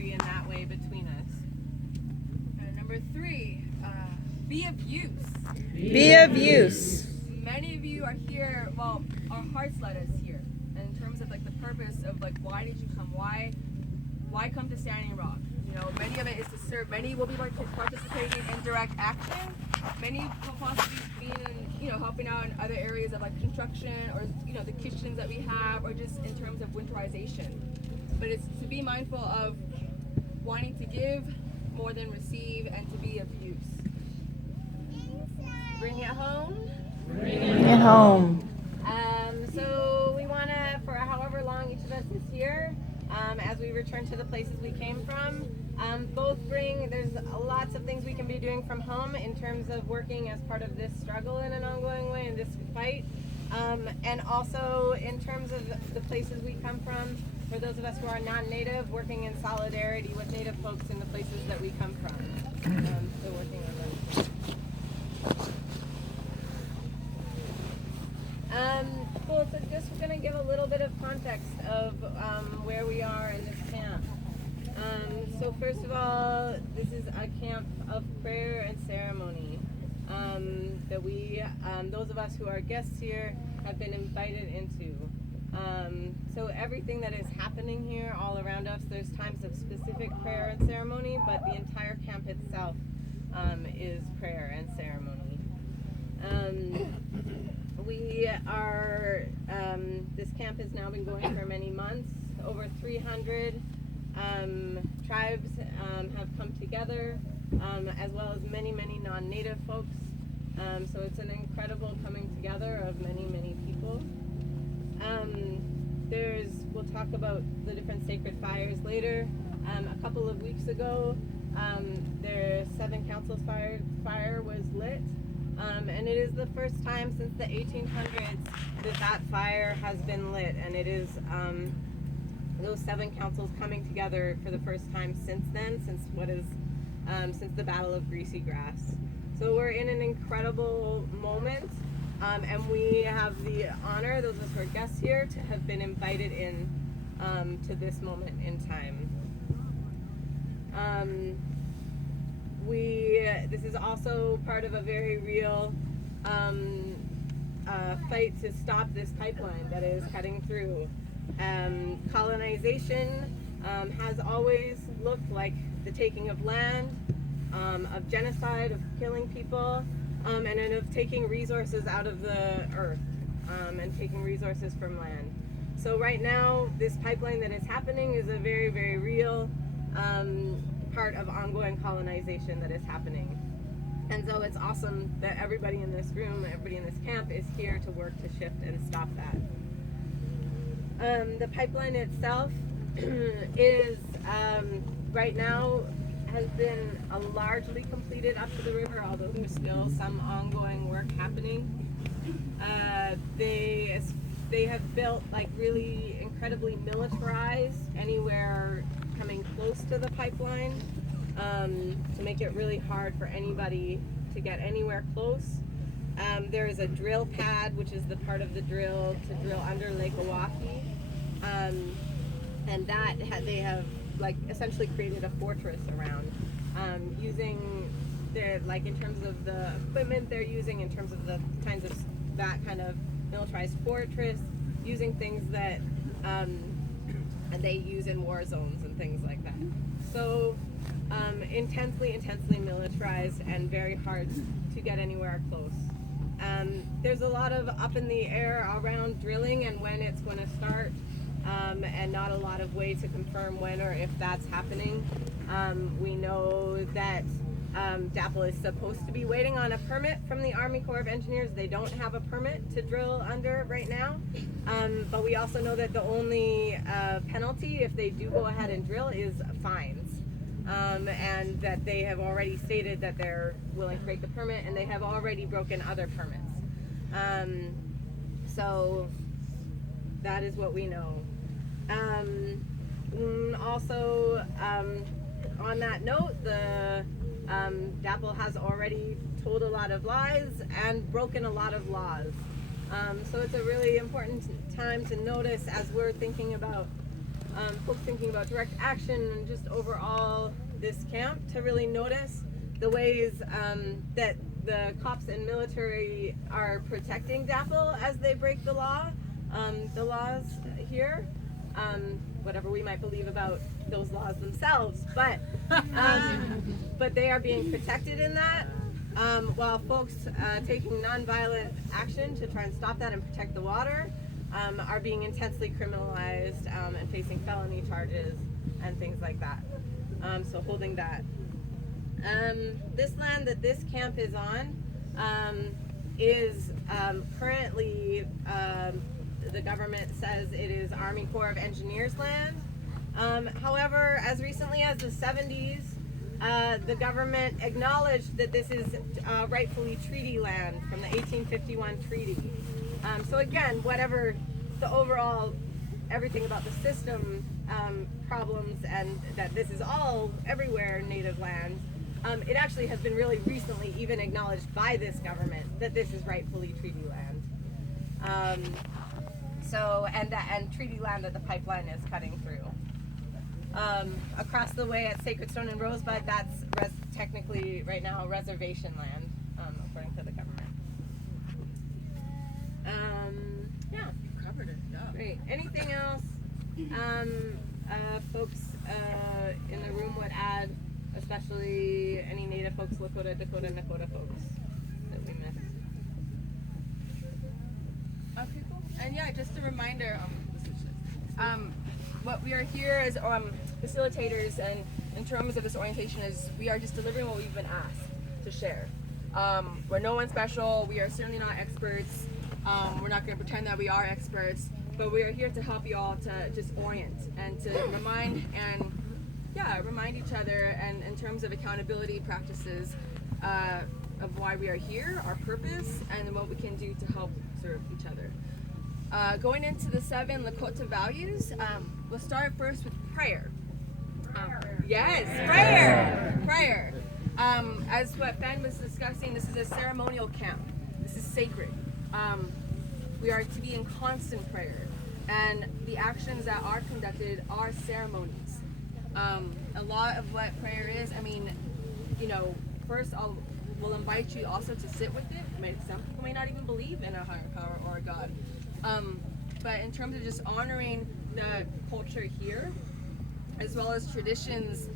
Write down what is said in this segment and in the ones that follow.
boundary in that way between us. And number 3, be of use. Be of use. Many of you are here, well, our hearts led us here. And in terms of like the purpose of like, why did you come? Why come to Standing Rock? You know, many of it is to serve. Many will be participating in direct action. Many will possibly be in, you know, helping out in other areas of like construction or, you know, the kitchens that we have, or just in terms of winterization. But it's to be mindful of wanting to give more than receive and to be of use. Bring it home. Bring it home. So we want to, for however long each of us is here, as we return to the places we came from, both there's lots of things we can be doing from home in terms of working as part of this struggle in an ongoing way, in this fight, and also in terms of the places we come from, for those of us who are non-native, working in solidarity with native folks in the places that we come from. So working on them. Cool, so just going to give a little bit of context of where we are in this camp. So first of all, this is a camp of prayer and ceremony that we, those of us who are guests here, have been invited into. So everything that is happening here all around us, there's times of specific prayer and ceremony, but the entire camp itself is prayer and ceremony. We are, this camp has now been going for many months. Over 300 tribes have come together, as well as many, many non-native folks. So it's an incredible coming together of many, many people. We'll talk about the different sacred fires later. A couple of weeks ago, their 7 councils fire was lit. And it is the first time since the 1800s that fire has been lit, and it is those 7 councils coming together for the first time since then, since the Battle of Greasy Grass. So we're in an incredible moment, and we have the honor, those of us who are guests here, to have been invited in to this moment in time. This is also part of a very real fight to stop this pipeline that is cutting through. Colonization has always looked like the taking of land, of genocide, of killing people, and then of taking resources out of the earth and taking resources from land. So right now, this pipeline that is happening is a very, very real part of ongoing colonization that is happening. And so it's awesome that everybody in this room, everybody in this camp is here to work to shift and stop that. The pipeline itself is, right now, has been largely completed up to the river, although there's still some ongoing work happening. They have built like really incredibly militarized anywhere coming close to the pipeline, to make it really hard for anybody to get anywhere close. There is a drill pad, which is the part of the drill to drill under Lake Oahe, and that they have like essentially created a fortress around, using their, like, in terms of the equipment they're using, in terms of the kinds of that kind of militarized fortress, using things that they use in war zones and things like that. So intensely militarized and very hard to get anywhere close. There's a lot of up in the air around drilling and when it's going to start, and not a lot of way to confirm when or if that's happening. We know that DAPL is supposed to be waiting on a permit from the Army Corps of Engineers. They don't have a permit to drill under right now, but we also know that the only penalty if they do go ahead and drill is fines, and that they have already stated that they're willing to break the permit, and they have already broken other permits. So that is what we know. Also, on that note, the DAPL has already told a lot of lies and broken a lot of laws. So it's a really important time to notice as we're thinking about folks thinking about direct action and just overall this camp to really notice the ways that the cops and military are protecting DAPL as they break the laws here. Whatever we might believe about those laws themselves, but they are being protected in that, while folks taking nonviolent action to try and stop that and protect the water are being intensely criminalized and facing felony charges and things like that. So holding that. This land that this camp is on is currently, the government says it is Army Corps of Engineers land. However, as recently as the 70s, the government acknowledged that this is rightfully treaty land from the 1851 treaty. So again, whatever the overall, everything about the system problems and that this is all everywhere native land, it actually has been really recently even acknowledged by this government that this is rightfully treaty land. And treaty land that the pipeline is cutting through. Across the way at Sacred Stone and Rosebud, that's technically right now reservation land, according to the government. Yeah. You covered it, yeah. Great. Anything else folks in the room would add, especially any Native folks, Lakota, Dakota, Nakota folks that we missed? Okay, cool. And yeah, just a reminder, what we are here as facilitators, and in terms of this orientation, is we are just delivering what we've been asked to share. We're no one special. We are certainly not experts. We're not going to pretend that we are experts, but we are here to help you all to just orient and to remind each other, and in terms of accountability practices of why we are here, our purpose, and what we can do to help serve each other. Going into the 7 Lakota values, we'll start first with prayer. Prayer. As what Ben was discussing, this is a ceremonial camp. This is sacred. We are to be in constant prayer, and the actions that are conducted are ceremonies. A lot of what prayer is, first we'll invite you also to sit with it. Some people may not even believe in a higher power or a God. But in terms of just honoring the culture here, as well as traditions,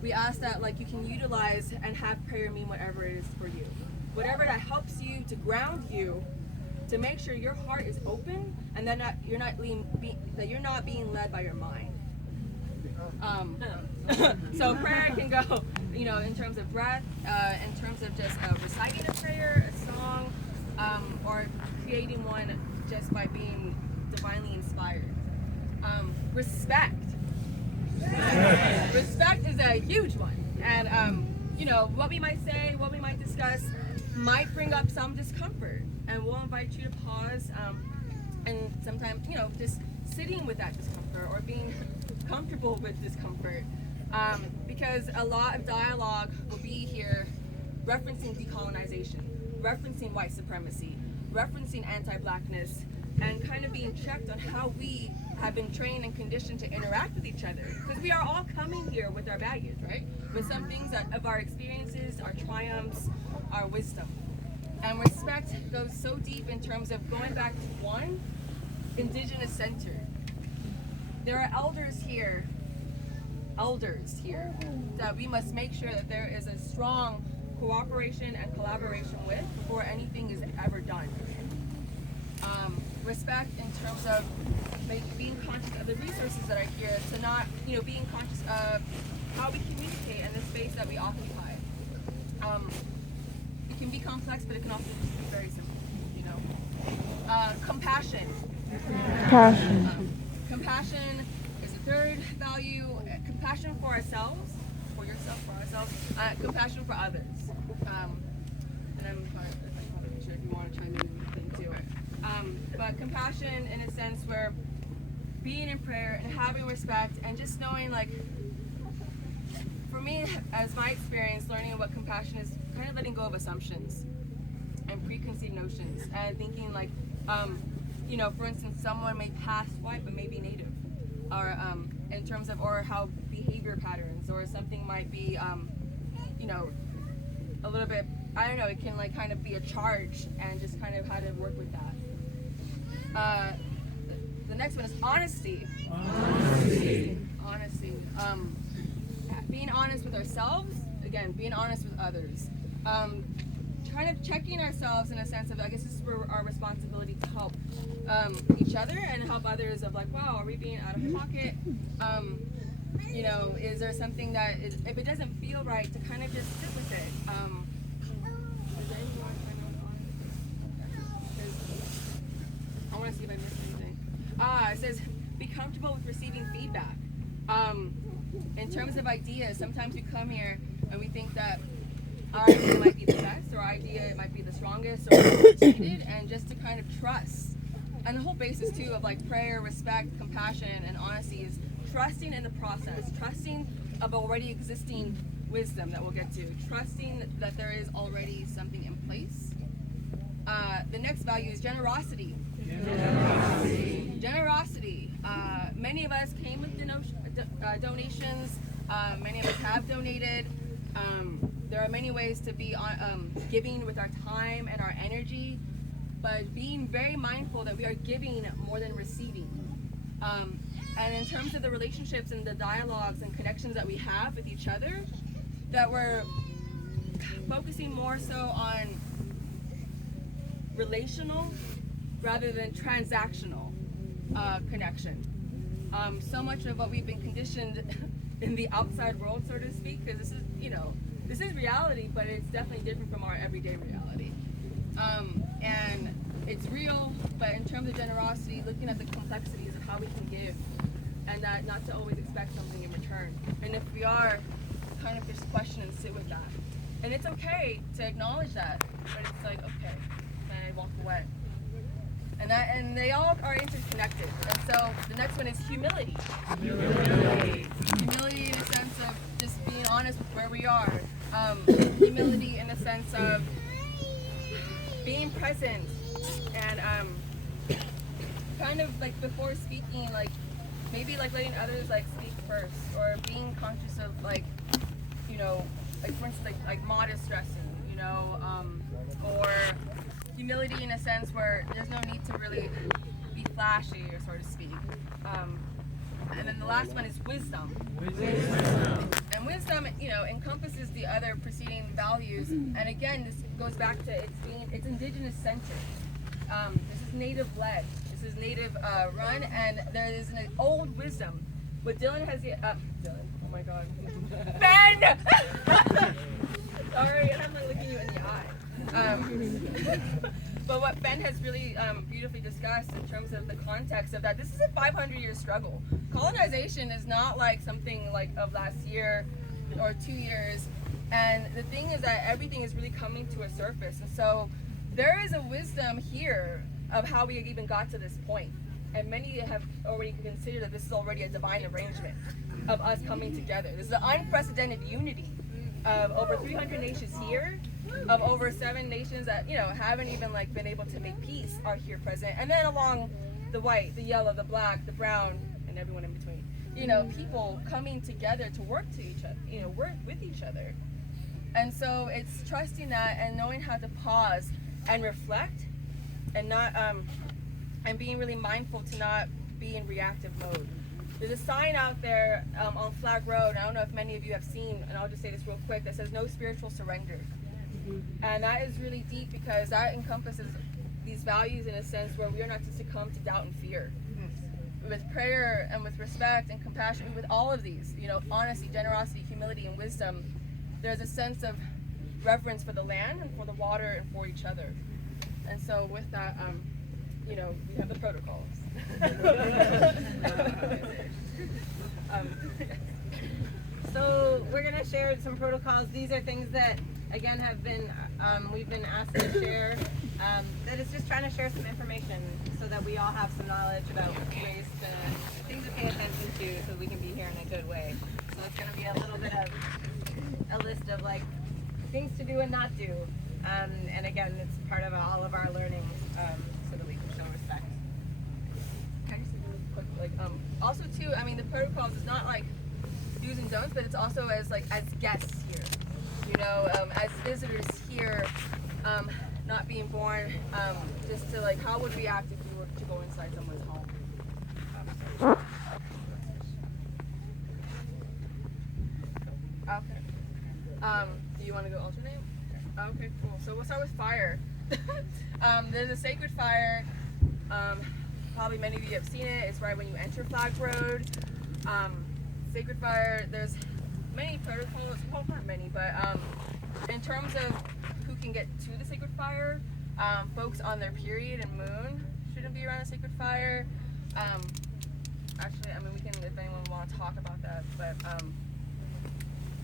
we ask that you can utilize and have prayer mean whatever it is for you. Whatever that helps you to ground you, to make sure your heart is open and that you're not being led by your mind. So prayer can go, in terms of breath, in terms of just reciting a prayer, a song, or creating one just by being divinely inspired. Respect. Respect is a huge one. And, what we might say, what we might discuss might bring up some discomfort. And we'll invite you to pause and sometimes, just sitting with that discomfort or being comfortable with discomfort. Because a lot of dialogue will be here referencing decolonization, referencing white supremacy, referencing anti-blackness, and kind of being checked on how we have been trained and conditioned to interact with each other. Because we are all coming here with our baggage, right? With some things of our experiences, our triumphs, our wisdom. And respect goes so deep in terms of going back to one, Indigenous center. There are elders here that we must make sure that there is a strong cooperation and collaboration with before anything is ever done. Respect in terms of being conscious of the resources that are here, to not, being conscious of how we communicate in the space that we occupy. It can be complex, but it can also just be very simple, Compassion. Compassion is the third value. Compassion for ourselves, for yourself, for ourselves. Compassion for others. And I'm probably sure if you want to chime in anything too. But compassion in a sense where being in prayer and having respect and just knowing, for me, as my experience, learning what compassion is, kind of letting go of assumptions and preconceived notions and thinking for instance, someone may pass white but may be native, or in terms of, or how behavior patterns, or something might be, you know, a little bit, I don't know, it can like kind of be a charge, and just kind of how to work with that. The next one is honesty. Honesty. Being honest with ourselves, again, being honest with others. Kind of checking ourselves in a sense of, I guess this is where our responsibility to help each other and help others of like, wow, are we being out of pocket? You know, is there something that, if it doesn't feel right, to kind of just sit with it. Is there anything you want to find out on? I want to see if I missed anything. It says, be comfortable with receiving feedback. In terms of ideas, sometimes we come here and we think that our idea might be the best, or our idea might be the strongest, or most needed, and just to kind of trust. And the whole basis too of like prayer, respect, compassion, and honesty is trusting in the process, trusting of already existing wisdom that we'll get to, trusting that there is already something in place. The next value is generosity. Generosity. Many of us came with donations. Many of us have donated. There are many ways to be giving with our time and our energy, but being very mindful that we are giving more than receiving. And in terms of the relationships and the dialogues and connections that we have with each other, that we're focusing more so on relational rather than transactional connection. So much of what we've been conditioned in the outside world, so to speak, because this is, you know, this is reality, but it's definitely different from our everyday reality. And it's real, but in terms of generosity, looking at the complexities of how we can give, and that not to always expect something in return. And if we are, kind of just question and sit with that. And it's okay to acknowledge that, but it's like, okay, then I walk away. And they all are interconnected. And so the next one is humility. Humility in the sense of just being honest with where we are. Humility in the sense of being present and kind of like before speaking, like maybe like letting others like speak first, or being conscious of like, you know, like for instance like modest dressing, you know, or humility in a sense where there's no need to really be flashy, or so to speak. And then the last one is wisdom. And wisdom, you know, encompasses the other preceding values. And again, this goes back to it's indigenous centered. This is native led. This is native run, and there is an old wisdom. What Dylan has Dylan, oh my God, Ben. Sorry, I'm not looking you in the eye. But what Ben has really beautifully discussed in terms of the context of that, this is a 500-year struggle. Colonization is not like something like of last year or 2 years. And the thing is that everything is really coming to a surface. And so there is a wisdom here of how we even got to this point. And many have already considered that this is already a divine arrangement of us coming together. This is an unprecedented unity of over 300 nations here, of over 7 nations that, you know, haven't even like been able to make peace are here present. And then along the white, the yellow, the black, the brown, and everyone in between. You know, people coming together to work to each other, you know, work with each other. And so it's trusting that and knowing how to pause and reflect, and not and being really mindful to not be in reactive mode. There's a sign out there on Flag Road, I don't know if many of you have seen, and I'll just say this real quick, that says no spiritual surrender. And that is really deep, because that encompasses these values in a sense where we are not to succumb to doubt and fear. With prayer and with respect and compassion, with all of these, you know, honesty, generosity, humility, and wisdom, there's a sense of reverence for the land and for the water and for each other. And so with that, you know, we have the protocols. So we're gonna share some protocols. These are things that, again, have been we've been asked to share. That is just trying to share some information so that we all have some knowledge about ways to things to pay attention to, so we can be here in a good way. So it's gonna be a little bit of a list of like things to do and not do. And again, it's part of all of our learning, so that we can show respect. Can I just do a quick Like also too, I mean the protocols is not like do's and don'ts, but it's also as like as guests here, you know, as visitors here, not being born, just to like how would we act if we were to go inside someone's home? Okay. Do you want to go alternate? Okay, cool. So we'll start with fire. There's a sacred fire. Probably many of you have seen it. It's right when you enter Flag Road. Sacred fire, there's many protocols, well not many, but in terms of who can get to the sacred fire, folks on their period and moon shouldn't be around a sacred fire. Actually, I mean, we can, if anyone wants to talk about that, but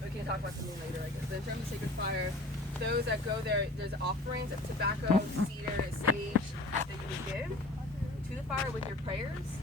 we can talk about the moon later, I guess. But in terms of sacred fire, those that go there, there's offerings of tobacco, cedar, sage that you would give to the fire with your prayers.